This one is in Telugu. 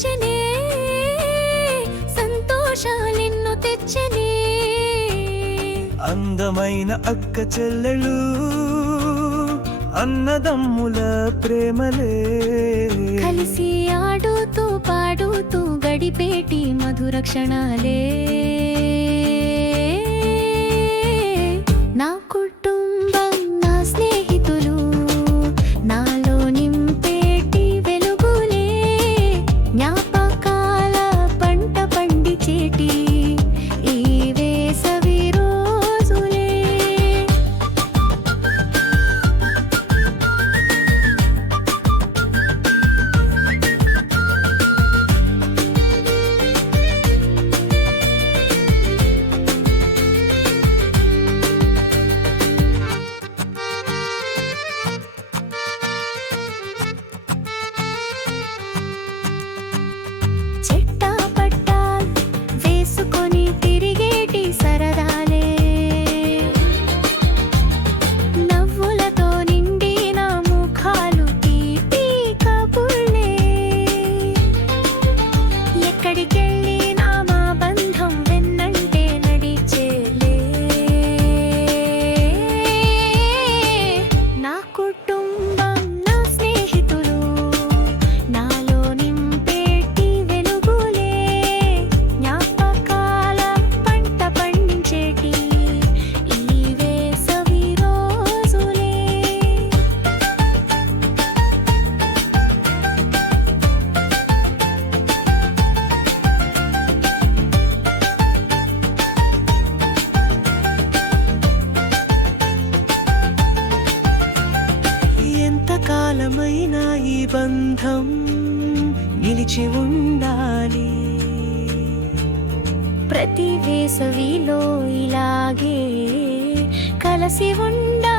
మార్చనే, సంతోషాలెన్నో తెచ్చనే. అందమైన అక్క చెల్లెలు, అన్నదమ్ముల ప్రేమలే, కలిసి ఆడుతూ పాడుతూ గడిపేటి మధుర క్షణాలే. నా కుటుంబం, నా స్నేహితులు, నాలో నింపేటి వెలుగులే, జ్ఞాపకాల పంట పండించేటి ఈ వేసవి రోజులే. చెట్టా పట్టాల్ వేసుకొని తిరిగేటి సరదాలే, నవ్వులతో నిండిన ముఖాలు తీపి కబుర్లే. ఎక్కడికెళ్ళినా మా బంధం వెన్నంటే నడిచేలే. నా కుటుంబం, నా స్నేహితులు, నాలో నింపేటి వెలుగులే, జ్ఞాపకాల పంట పండించేటి ఈ వేసవి రోజులే. ఎంతకాలమైనా ఈ బంధం నిలిచి ఉండాలి. ప్రతి వేసవిలో ఇలాగే కలసి ఉండాలి.